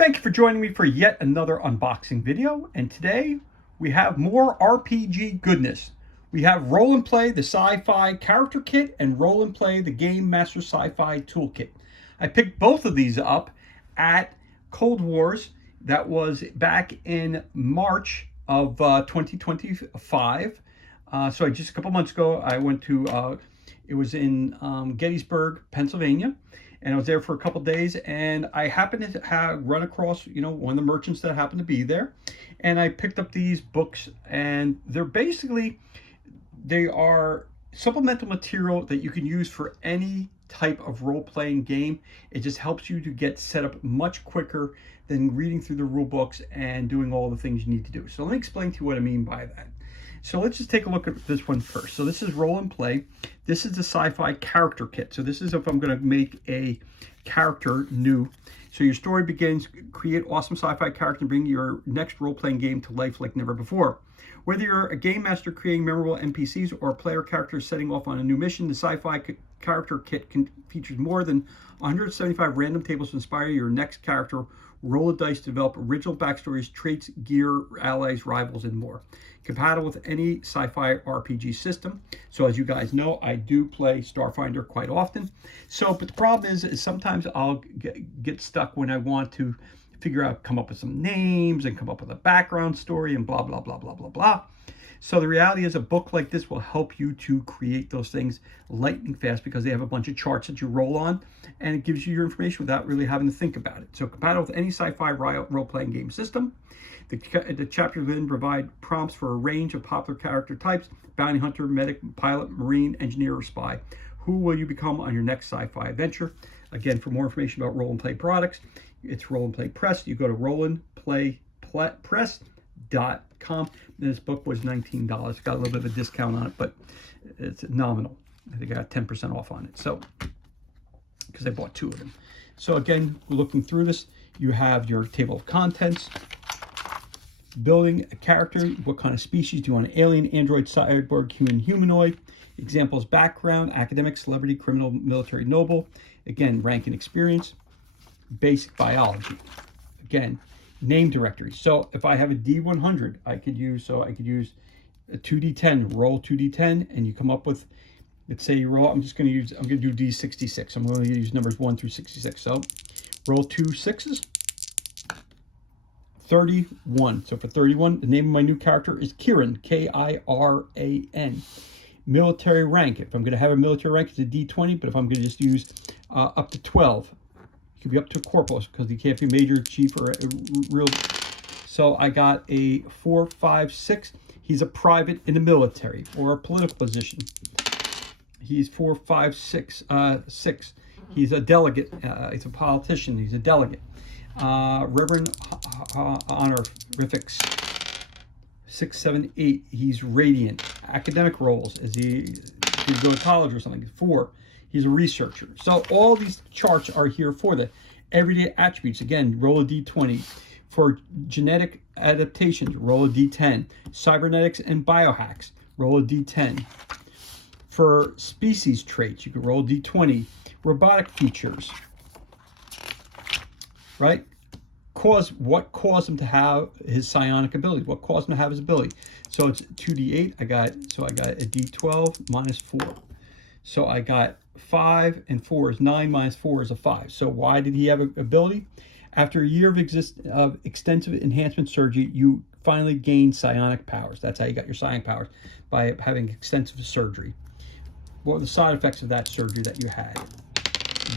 Thank you for joining me for yet another unboxing video, and today we have more RPG goodness. We have Roll and Play the Sci-Fi Character Kit and Roll and Play the Game Master Sci-Fi Toolkit. I picked both of these up at Cold Wars. That was back in March of 2025. So just a couple months ago, I went to, it was in Gettysburg, Pennsylvania. And I was there for a couple days, and I happened to run across, one of the merchants that happened to be there, and I picked up these books, and they are supplemental material that you can use for any type of role-playing game. It just helps you to get set up much quicker than reading through the rule books and doing all the things you need to do. So let me explain to you what I mean by that. So let's just take a look at this one first. So this is Roll and Play. This is the Sci-Fi Character Kit. So this is if I'm going to make a character new. So your story begins, create awesome sci-fi character and bring your next role-playing game to life like never before. Whether you're a game master creating memorable NPCs or a player character setting off on a new mission, the Sci-Fi Character Kit features more than 175 random tables to inspire your next character. Roll the dice to develop original backstories, traits, gear, allies, rivals, and more. Compatible with any sci-fi RPG system. So as you guys know, I do play Starfinder quite often. But the problem is sometimes I'll get stuck when I want to come up with some names and come up with a background story and blah, blah, blah, blah, blah, blah. So the reality is a book like this will help you to create those things lightning fast because they have a bunch of charts that you roll on and it gives you your information without really having to think about it. So compatible with any sci-fi role-playing game system. The chapters within provide prompts for a range of popular character types: bounty hunter, medic, pilot, marine, engineer, or spy. Who will you become on your next sci-fi adventure? Again, for more information about Roll and Play products, it's Roll and Play Press. You go to rollandplaypress.com. This book was $19. Got a little bit of a discount on it, but it's nominal. I think I got 10% off on it. So, because I bought two of them. So again, looking through this, you have your table of contents, building a character, what kind of species do you want: an alien, android, cyborg, human, humanoid. Examples: background, academic, celebrity, criminal, military, noble. Again, rank and experience. Basic biology. Again, name directory. So if I have a D100, I could use a 2D10, roll 2D10, and you come up with, let's say you roll, I'm going to do D66. I'm going to use numbers 1 through 66. So roll 2 sixes. 31. So for 31, the name of my new character is Kiran, K-I-R-A-N. Military rank. If I'm going to have a military rank, it's a D20, but if I'm going to just use up to 12, it could be up to a corporal because he can't be major, chief, or a real. So I got a 4, 5, 6. He's a private in the military or a political position. He's 4, 5, 6. 6. He's a delegate. He's a politician. He's a delegate. Reverend honorifics. 6, 7, 8. He's radiant. Academic roles. Is he could go to college or something? 4. He's a researcher. So all these charts are here for the everyday attributes. Again, roll a D20. For genetic adaptations, roll a D10. Cybernetics and biohacks, roll a D10. For species traits, you can roll a D20. Robotic features, right? What caused him to have his psionic ability? What caused him to have his ability? So it's 2D8. I got a D12 minus 4. So I got 5 and 4 is 9 minus 4 is a 5. So why did he have an ability? After a year of extensive enhancement surgery, you finally gained psionic powers. That's how you got your psionic powers, by having extensive surgery. What were the side effects of that surgery that you had?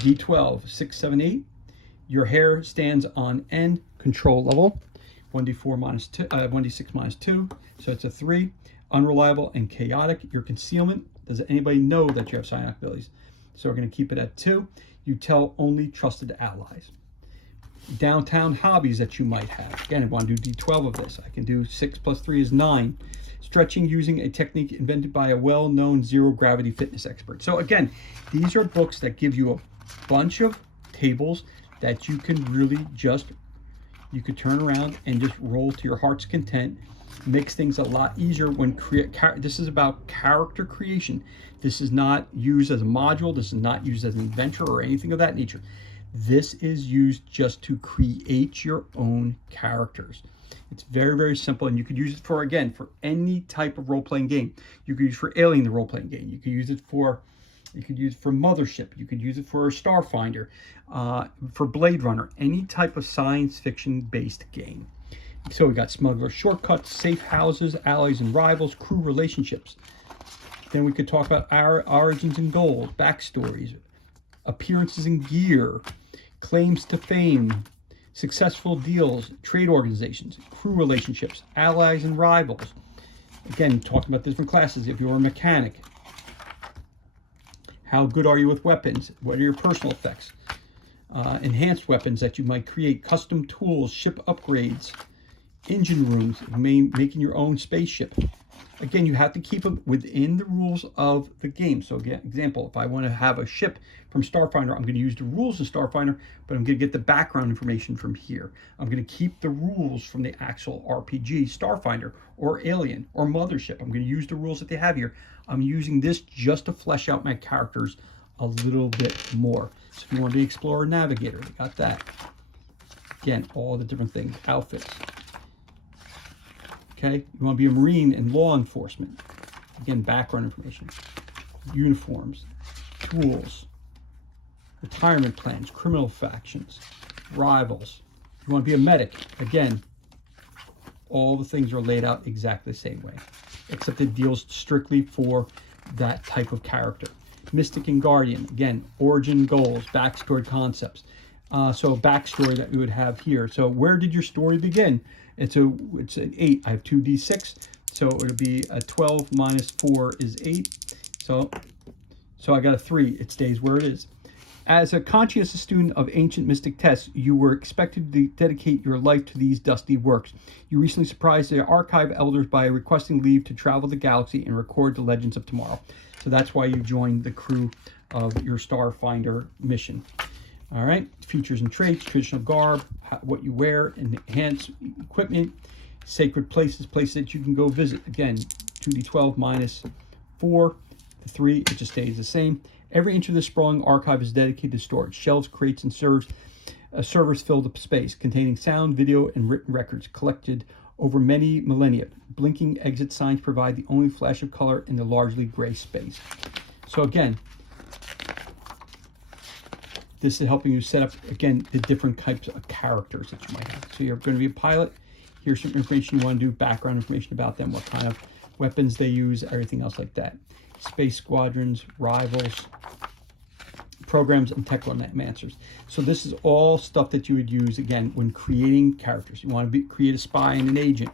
D12, 6, 7, 8. Your hair stands on end, control level. 1d4 minus 2, 1d6 minus 2. So it's a 3. Unreliable and chaotic. Your concealment. Does anybody know that you have psionic abilities? So we're going to keep it at 2. You tell only trusted allies. Downtown hobbies that you might have. Again, I want to do D12 of this. I can do 6 plus 3 is 9. Stretching using a technique invented by a well-known zero-gravity fitness expert. So again, these are books that give you a bunch of tables that you can really you could turn around and just roll to your heart's content. Makes things a lot easier when this is about character creation. This is not used as a module. This is not used as an adventure or anything of that nature. This is used just to create your own characters. It's very, very simple, and you could use it for, again, for any type of role-playing game. You could use it for Alien, the role-playing game. You could use it for Mothership. You could use it for Starfinder, for Blade Runner, any type of science fiction-based game. So we got smuggler shortcuts, safe houses, allies and rivals, crew relationships. Then we could talk about our origins and goals, backstories, appearances and gear, claims to fame, successful deals, trade organizations, crew relationships, allies and rivals. Again, talking about different classes. If you're a mechanic, how good are you with weapons? What are your personal effects? Enhanced weapons that you might create, custom tools, ship upgrades, engine rooms, making your own spaceship. Again, you have to keep them within the rules of the game. So again, example, if I want to have a ship from Starfinder, I'm going to use the rules of Starfinder, but I'm going to get the background information from here. I'm going to keep the rules from the actual RPG, Starfinder, or Alien, or Mothership. I'm going to use the rules that they have here. I'm using this just to flesh out my characters a little bit more. So if you want to be Explorer, Navigator, you got that. Again, all the different things, outfits. Okay, you want to be a Marine and law enforcement. Again, background information, uniforms, tools, retirement plans, criminal factions, rivals. You want to be a medic. Again, all the things are laid out exactly the same way, except it deals strictly for that type of character. Mystic and Guardian, again, origin, goals, backstory, concepts. So backstory that we would have here. So where did your story begin? It's an 8. I have 2d6, so it would be a 12 minus 4 is 8. So I got a 3. It stays where it is. As a conscientious student of ancient mystic texts, you were expected to dedicate your life to these dusty works. You recently surprised the archive elders by requesting leave to travel the galaxy and record the legends of tomorrow. So that's why you joined the crew of your Starfinder mission. All right, features and traits, traditional garb, what you wear, enhanced equipment, sacred places, places that you can go visit. Again, 2d12 minus 4, the 3, it just stays the same. Every inch of this sprawling archive is dedicated to storage. Shelves, crates, and servers fill the space, containing sound, video, and written records collected over many millennia. Blinking exit signs provide the only flash of color in the largely gray space. So again, this is helping you set up, again, the different types of characters that you might have. So you're going to be a pilot. Here's some information you want to do, background information about them, what kind of weapons they use, everything else like that. Space squadrons, rivals, programs, and technomancers. So this is all stuff that you would use, again, when creating characters. You want to create a spy and an agent,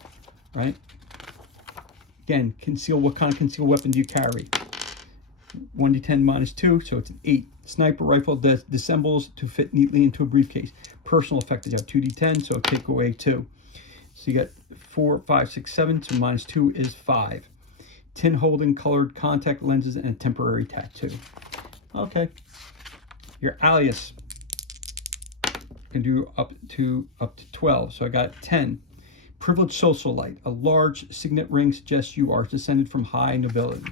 right? Again, what kind of concealed weapon do you carry? 1d10 minus 2, so it's an 8. Sniper rifle disassembles to fit neatly into a briefcase. Personal effect, you have 2d10, so take away 2. So you got 4, 5, 6, 7, so minus 2 is 5. Tin holding colored contact lenses and a temporary tattoo. Okay. Your alias can do up to 12, so I got 10. Privileged socialite, a large signet ring suggests you are descended from high nobility.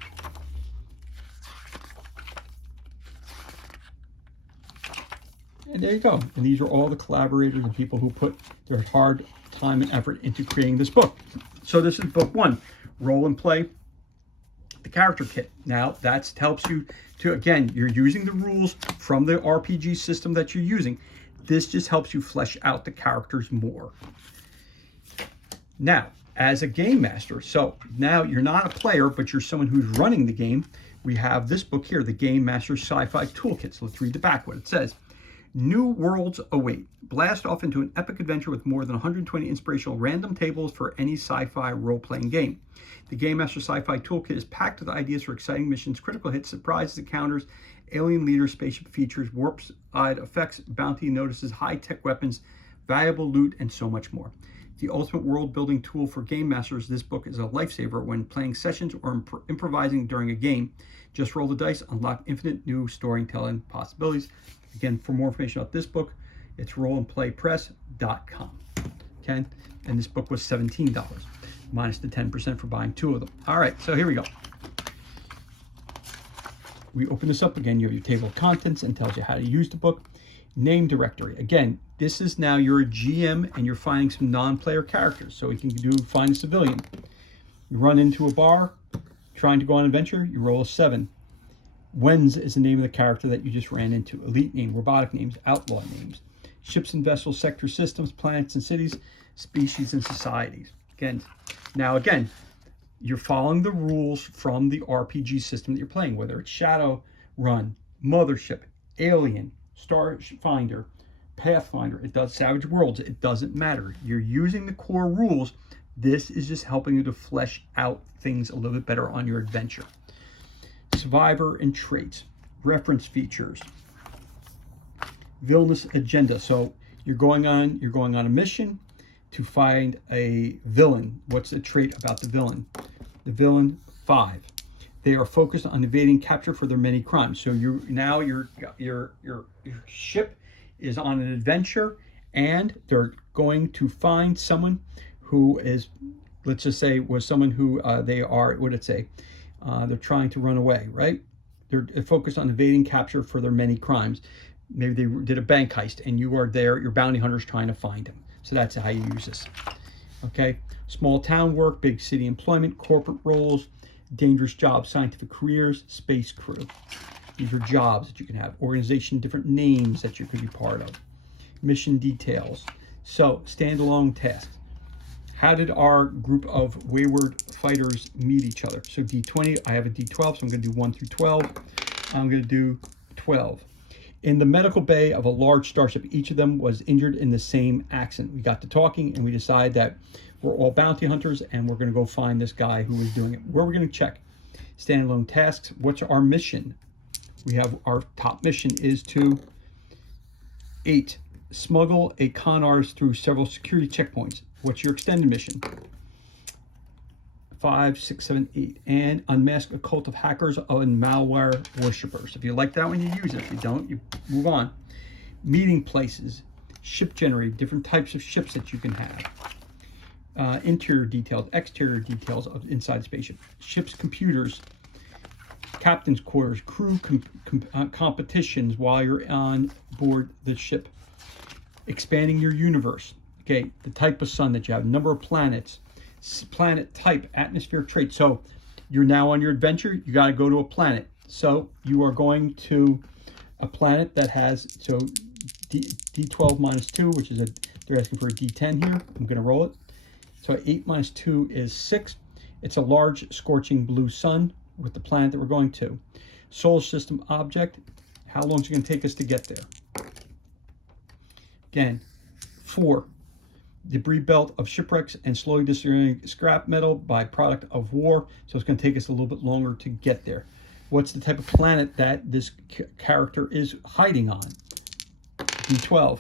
And there you go. And these are all the collaborators and people who put their hard time and effort into creating this book. So this is book 1, Roll and Play, the character kit. Now that helps you to, again, you're using the rules from the RPG system that you're using. This just helps you flesh out the characters more. Now, as a game master, so now you're not a player, but you're someone who's running the game. We have this book here, the Game Master Sci-Fi Toolkit. So let's read the back, what it says. New worlds await. Blast off into an epic adventure with more than 120 inspirational random tables for any sci-fi role-playing game. The Game Master Sci-Fi Toolkit is packed with ideas for exciting missions, critical hits, surprises, encounters, alien leaders, spaceship features, warp-side effects, bounty notices, high-tech weapons, valuable loot, and so much more. The ultimate world-building tool for game masters, this book is a lifesaver when playing sessions or improvising during a game. Just roll the dice, unlock infinite new storytelling possibilities. Again, for more information about this book, it's rollandplaypress.com. Okay, and this book was $17, minus the 10% for buying 2 of them. All right, so here we go. We open this up again. You have your table of contents and tells you how to use the book. Name directory. Again, this is now you're a GM and you're finding some non-player characters. So you can do find a civilian. You run into a bar, trying to go on an adventure, you roll a 7. Wens is the name of the character that you just ran into. Elite name, robotic names, outlaw names. Ships and vessels, sector systems, planets and cities, species and societies. Again, you're following the rules from the RPG system that you're playing, whether it's Shadowrun, Mothership, Alien, Starfinder, Pathfinder, it does Savage Worlds, it doesn't matter. You're using the core rules. This is just helping you to flesh out things a little bit better on your adventure. Survivor and traits, reference features, villainous agenda. So you're going on a mission to find a villain. What's the trait about the villain? The villain, 5. They are focused on evading capture for their many crimes. So your ship is on an adventure, and they're going to find someone who is, let's just say, was someone who they are. What did it say? They're trying to run away, right? They're focused on evading capture for their many crimes. Maybe they did a bank heist, and you are there. Your bounty hunter's trying to find him. So that's how you use this. Okay, small town work, big city employment, corporate roles, dangerous jobs, scientific careers, space crew. These are jobs that you can have. Organization, different names that you could be part of. Mission details. So standalone tasks. How did our group of wayward fighters meet each other? So D20, I have a D12, so I'm going to do 1 through 12. I'm going to do 12. In the medical bay of a large starship, each of them was injured in the same accident. We got to talking and we decided that we're all bounty hunters and we're going to go find this guy who was doing it. Where are we going to check? Standalone tasks. What's our mission? We have our top mission is to 8. Smuggle a con artist through several security checkpoints. What's your extended mission? 5, 6, 7, 8. And unmask a cult of hackers and malware worshippers. If you like that one, you use it. If you don't, you move on. Meeting places. Ship generated. Different types of ships that you can have. Interior details, exterior details of inside spaceship. Ship's computers. Captain's quarters. Crew competitions while you're on board the ship. Expanding your universe. Okay, the type of sun that you have, number of planets, planet type, atmosphere trait. So you're now on your adventure, you got to go to a planet. So you are going to a planet that has, so D12 minus 2, which is they're asking for a D10 here. I'm going to roll it. So 8 minus 2 is 6. It's a large scorching blue sun with the planet that we're going to. Solar system object. How long is it going to take us to get there? Again, 4. Debris belt of shipwrecks and slowly disappearing scrap metal by product of war. So it's going to take us a little bit longer to get there. What's the type of planet that this character is hiding on? D12.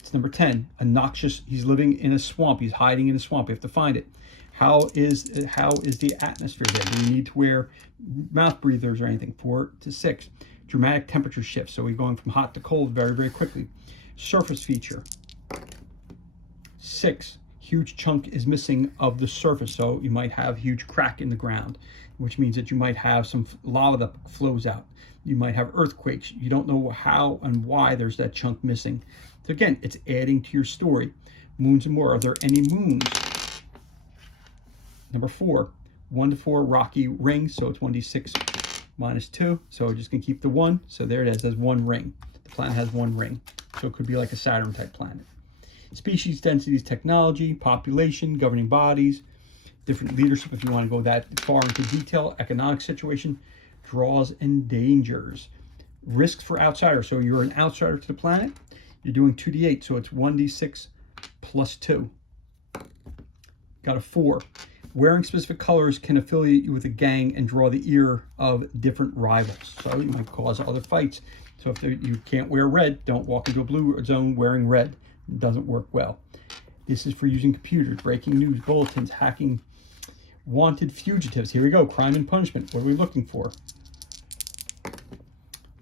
It's number 10. A noxious, he's living in a swamp. He's hiding in a swamp. We have to find it. How is the atmosphere there? Do you need to wear mouth breathers or anything? 4 to 6. Dramatic temperature shifts. So we're going from hot to cold very, very quickly. Surface feature. 6. Huge chunk is missing of the surface. So you might have huge crack in the ground, which means that you might have some lava that flows out. You might have earthquakes. You don't know how and why there's that chunk missing. So again, it's adding to your story. Moons and more. Are there any moons? Number 4. 1 to 4 rocky rings. So it's 1d6 minus 2. So we're just going to keep the 1. So there it is. There's 1 ring. The planet has 1 ring. So it could be like a Saturn type planet. Species, densities, technology, population, governing bodies, different leadership if you want to go that far into detail, economic situation, draws and dangers. Risks for outsiders. So you're an outsider to the planet. You're doing 2d8. So it's 1d6 plus 2. Got a 4. Wearing specific colors can affiliate you with a gang and draw the ear of different rivals. So you might cause other fights. So if you can't wear red, don't walk into a blue zone wearing red. It doesn't work well. This is for using computers, breaking news, bulletins, hacking, wanted fugitives. Here we go. Crime and punishment. What are we looking for?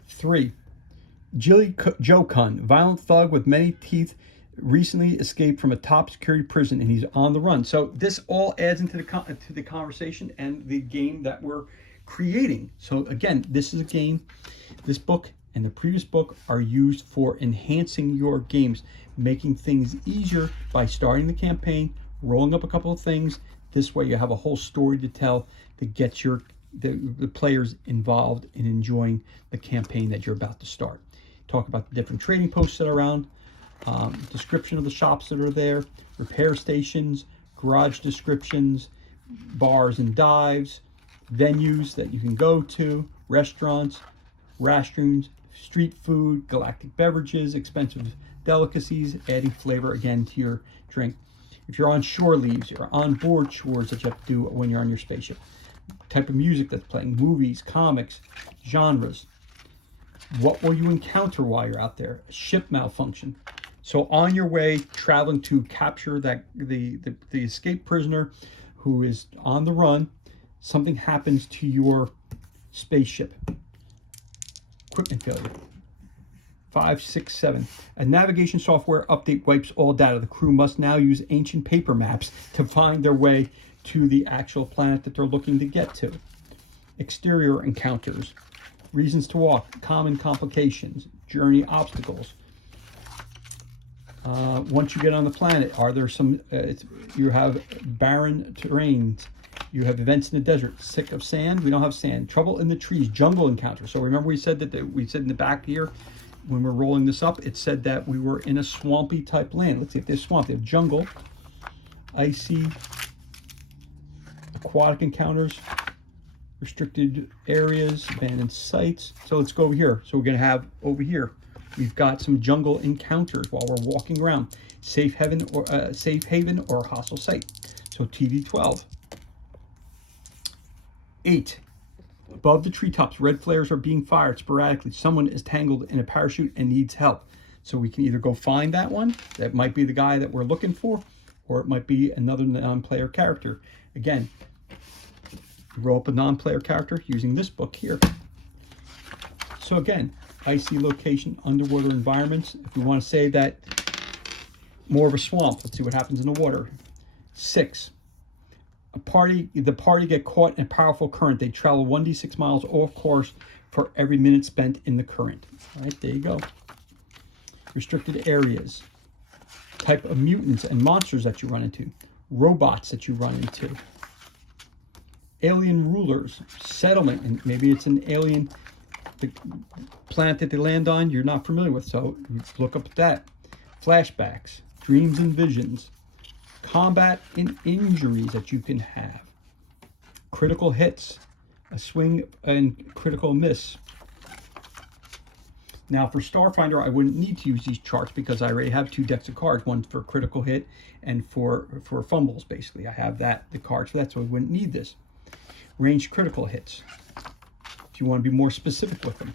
3. Jilly Joe Kun, violent thug with many teeth, recently escaped from a top security prison and he's on the run. So this all adds into the conversation and the game that we're creating. So again, this is a game. This book and the previous book are used for enhancing your games, making things easier by starting the campaign, rolling up a couple of things. This way you have a whole story to tell that gets the players involved in enjoying the campaign that you're about to start. Talk about the different trading posts that are around, description of the shops that are there, repair stations, garage descriptions, bars and dives, venues that you can go to, restaurants, restrooms, street food, galactic beverages, expensive delicacies, adding flavor again to your drink. If you're on shore leaves, or on board chores that you have to do when you're on your spaceship. Type of music that's playing, movies, comics, genres. What will you encounter while you're out there? A ship malfunction. So on your way, traveling to capture the escaped prisoner who is on the run, something happens to your spaceship. Equipment failure. 5, 6, 7. A navigation software update wipes all data. The crew must now use ancient paper maps to find their way to the actual planet that they're looking to get to. Exterior encounters. Reasons to walk. Common complications. Journey obstacles. Once you get on the planet, are there some, you have barren terrains. You have events in the desert. Sick of sand? We don't have sand. Trouble in the trees. Jungle encounter. So remember we said that we said in the back here, when we're rolling this up, it said that we were in a swampy type land. Let's see if there's swamp. There's jungle, icy, aquatic encounters, restricted areas, abandoned sites. So let's go over here. So we're going to have over here, we've got some jungle encounters while we're walking around. Safe haven or hostile site. So TV12. 8. Above the treetops, red flares are being fired sporadically. Someone is tangled in a parachute and needs help. So we can either go find that one. That might be the guy that we're looking for, or it might be another non-player character. Again, roll up a non-player character using this book here. So again, icy location, underwater environments. If we want to say that more of a swamp, let's see what happens in the water. 6. The party get caught in a powerful current. They travel 1d6 miles off course for every minute spent in the current. All right, there you go. Restricted areas. Type of mutants and monsters that you run into. Robots that you run into. Alien rulers. Settlement, and maybe it's an alien planet that they land on you're not familiar with, so look up at that. Flashbacks. Dreams and visions. Combat and injuries that you can have. Critical hits, a swing and critical miss. Now for Starfinder, I wouldn't need to use these charts because I already have 2 decks of cards, one for critical hit and for fumbles, basically. I have the cards for that, so I wouldn't need this. Ranged critical hits, if you want to be more specific with them.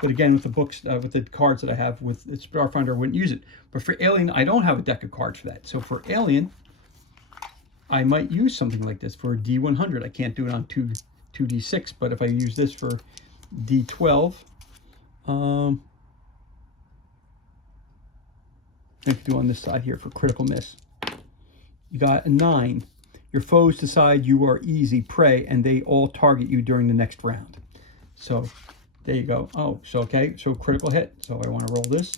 But again, with the books, with the cards that I have with Starfinder, I wouldn't use it. But for Alien, I don't have a deck of cards for that. So for Alien, I might use something like this for D100. I can't do it on 2D6, but if I use this for D12, I can do on this side here for critical miss. You got a 9. Your foes decide you are easy prey, and they all target you during the next round. So there you go. Oh, so okay, so critical hit. So I want to roll this.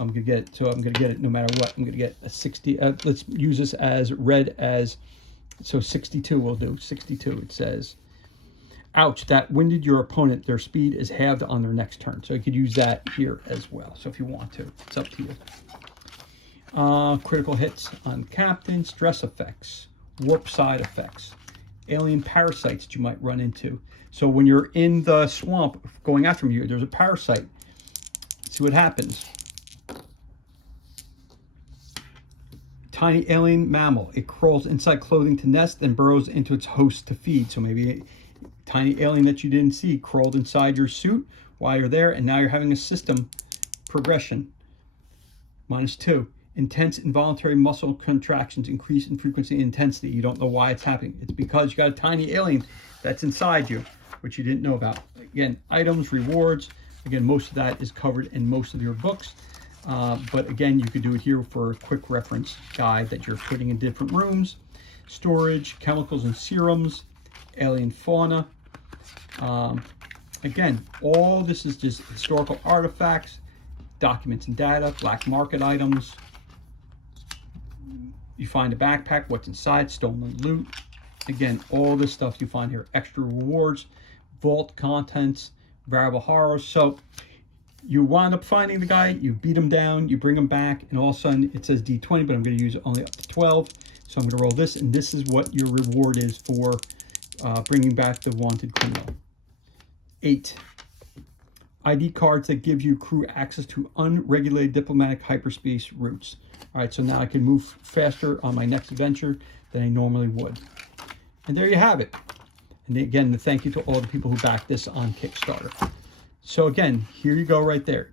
I'm gonna get it. So I'm gonna get it no matter what. I'm gonna get a 60. Let's use this as red as. So 62 will do. 62. It says, "Ouch! That winded your opponent. Their speed is halved on their next turn." So you could use that here as well. So if you want to, it's up to you. Critical hits on captain. Stress effects. Warp side effects. Alien parasites that you might run into. So when you're in the swamp going after you, there's a parasite. See what happens. Tiny alien mammal. It crawls inside clothing to nest, then burrows into its host to feed. So maybe a tiny alien that you didn't see crawled inside your suit while you're there, and now you're having a system progression. -2. Intense involuntary muscle contractions increase in frequency and intensity. You don't know why it's happening. It's because you got a tiny alien that's inside you, which you didn't know about. Again, items, rewards. Again, most of that is covered in most of your books. But again, you could do it here for a quick reference guide that you're putting in different rooms. Storage, chemicals and serums, alien fauna, Again, all this is just historical artifacts, documents and data, black market items. You find a backpack, what's inside, stolen loot. Again, all this stuff you find here, extra rewards, vault contents, variable horrors. So you wind up finding the guy, you beat him down, you bring him back, and all of a sudden it says D20, but I'm going to use it only up to 12. So I'm going to roll this, and this is what your reward is for bringing back the wanted criminal. 8. ID cards that give you crew access to unregulated diplomatic hyperspace routes. All right, so now I can move faster on my next adventure than I normally would. And there you have it. And again, the thank you to all the people who backed this on Kickstarter. So again, here you go right there.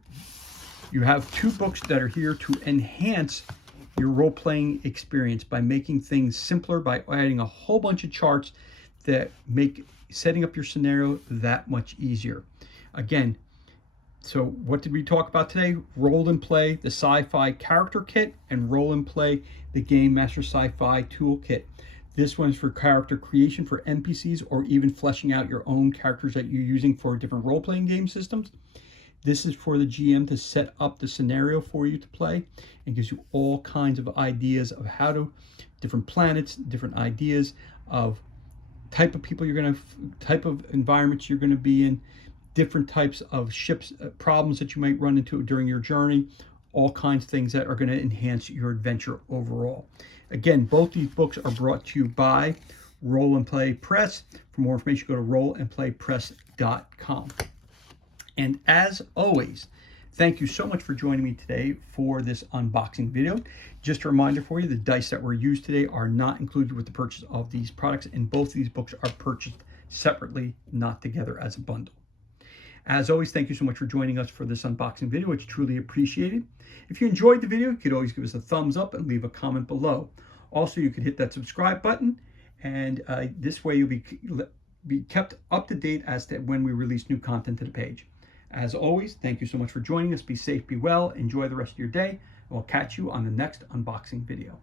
You have 2 books that are here to enhance your role-playing experience by making things simpler, by adding a whole bunch of charts that make setting up your scenario that much easier. Again, so what did we talk about today? Roll and Play, the Sci-Fi Character Kit, and Roll and Play, the Game Master Sci-Fi Toolkit. This one's for character creation for NPCs, or even fleshing out your own characters that you're using for different role-playing game systems. This is for the GM to set up the scenario for you to play, and gives you all kinds of ideas of how to, different planets, different ideas of type of people you're going to, type of environments you're going to be in, different types of ships, problems that you might run into during your journey, all kinds of things that are going to enhance your adventure overall. Again, both these books are brought to you by Roll and Play Press. For more information, go to rollandplaypress.com. And as always, thank you so much for joining me today for this unboxing video. Just a reminder for you, the dice that were used today are not included with the purchase of these products, and both of these books are purchased separately, not together as a bundle. As always, thank you so much for joining us for this unboxing video. It's truly appreciated. If you enjoyed the video, you could always give us a thumbs up and leave a comment below. Also, you can hit that subscribe button, and this way you'll be kept up to date as to when we release new content to the page. As always, thank you so much for joining us. Be safe, be well, enjoy the rest of your day, and we'll catch you on the next unboxing video.